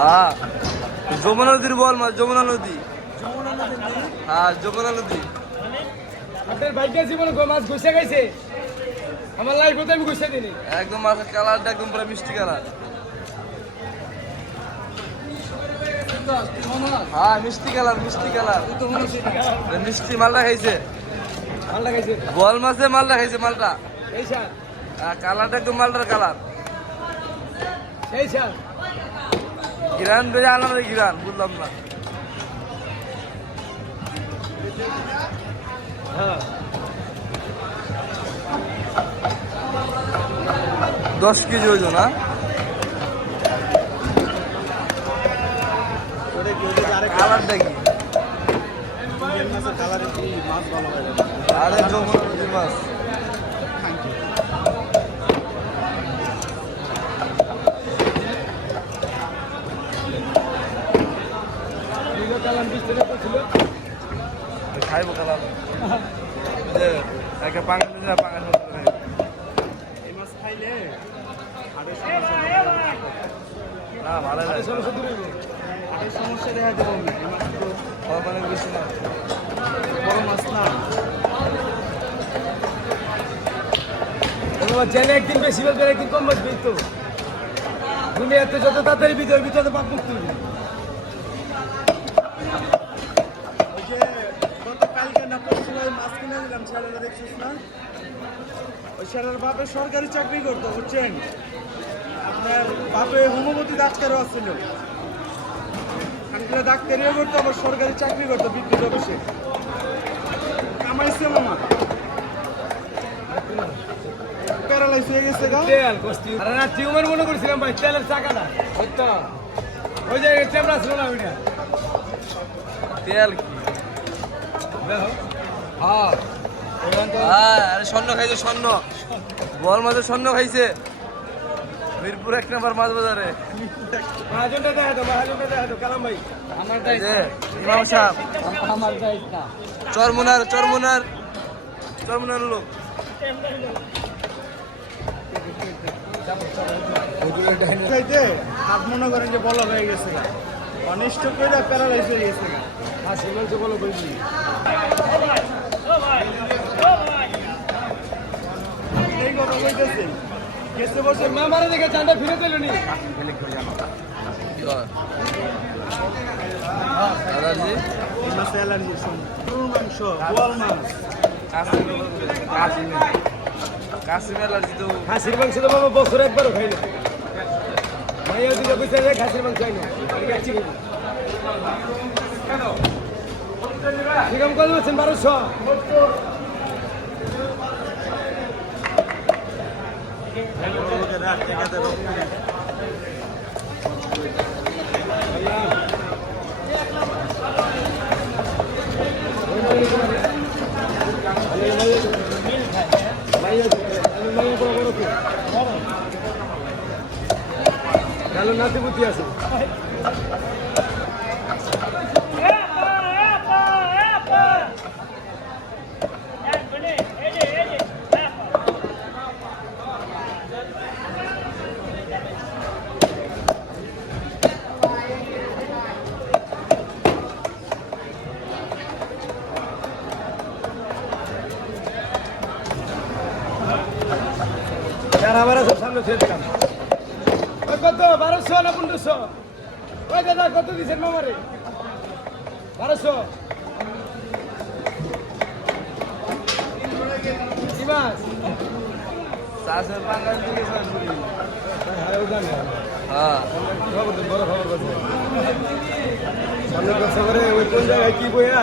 হ্যাঁ। যমুনা নদীর বল মাছ যমুনা নদী। হ্যাঁ যমুনা নদী। আপনার বাইকটা জীবনে মাছ ঘুষে গেছে। আমার লাইফ আমি ঘুষে দিনি একদম মাছের কালারটা একদম পুরো মিষ্টি কালার। হ্যাঁ মিষ্টি কালার মিষ্টি কালার। মিষ্টি মালটা খাইছে। বল মাছে মালটা খাইছে হ্যাঁ, কালারটা একদম মালটার কালার। গিরান বেজে আনলাম রে গিরান বুঝলাম না। হ্যাঁ। দশ কেজি ওজন হ্যাঁ কালারটা কি আরে যমুনা নদীর মাছ। করছিল খাইবো এই মাছ খাইলে না সমস্যা দেখা দেবো এই মাছ তো মানে বেশি না বড় মাছ না একদিন বেশি বলবে একদিন কম বলবে তো তুমি দুনিয়াতে যত তাড়াতাড়ি বিজয় বিজয় পাপ মুক্ত হইবে ওই যে গতকালকে না পরশু দিলাম ছেলেরা দেখছিস না? ওই ছেলের বাপে সরকারি চাকরি করতো বুঝছেন? আপনার বাপে হোমিওপ্যাথি ডাক্তারও আছিল। খানকিরা ডাক্তারিও করতো আবার সরকারি চাকরি করতো বিদ্যুৎ অফিসে। কামাইছে মামা। প্যারালাইজ হয়ে গেছে গা। তেল কস্তি আরে না টিউমার মনে করছিলাম ভাই তেলের চাকাটা। ওই যে ক্যামেরা ছিল না ওইটা? তেল কি? দেখো। হ্যাঁ। হ্যাঁ আরে স্বর্ণ খাইছে স্বর্ণ। বল মাছের স্বর্ণ খাইছে। মিরপুর এক নম্বর মাছ বাজারে। ইমাম সাহেব। চরমুনার চরমুনার চরমুনার লোক। মনে করেন যে বলা হয়ে গেছে অনিষ্ট করে প্যারালাইজ হয়ে গেছে গা। বলো বলছি মামারে দেখে চান্দা ফিরে দিল নি হয়? দাদাজি মাছে অ্যালার্জি গরুর মাংস বোয়াল মাছ কাশিম কাশিম কাশিম অ্যালার্জি তো খাসির মাংস তো বাবা বছর একবারও খাই না মাইয়া যায় খাসির মাংস খাই না কিরম কত বলছেন বারোশো। কালো নাতি বুদ্ধি আছে আমার আছে সামনে ছেড়ে দিলাম ওই কত বারোশো না পনেরোশো ওই দাদা কত দিচ্ছেন মামারে বারোশো সামনে ব্যবসা করে ওই কোন জায়গায় কি বইয়া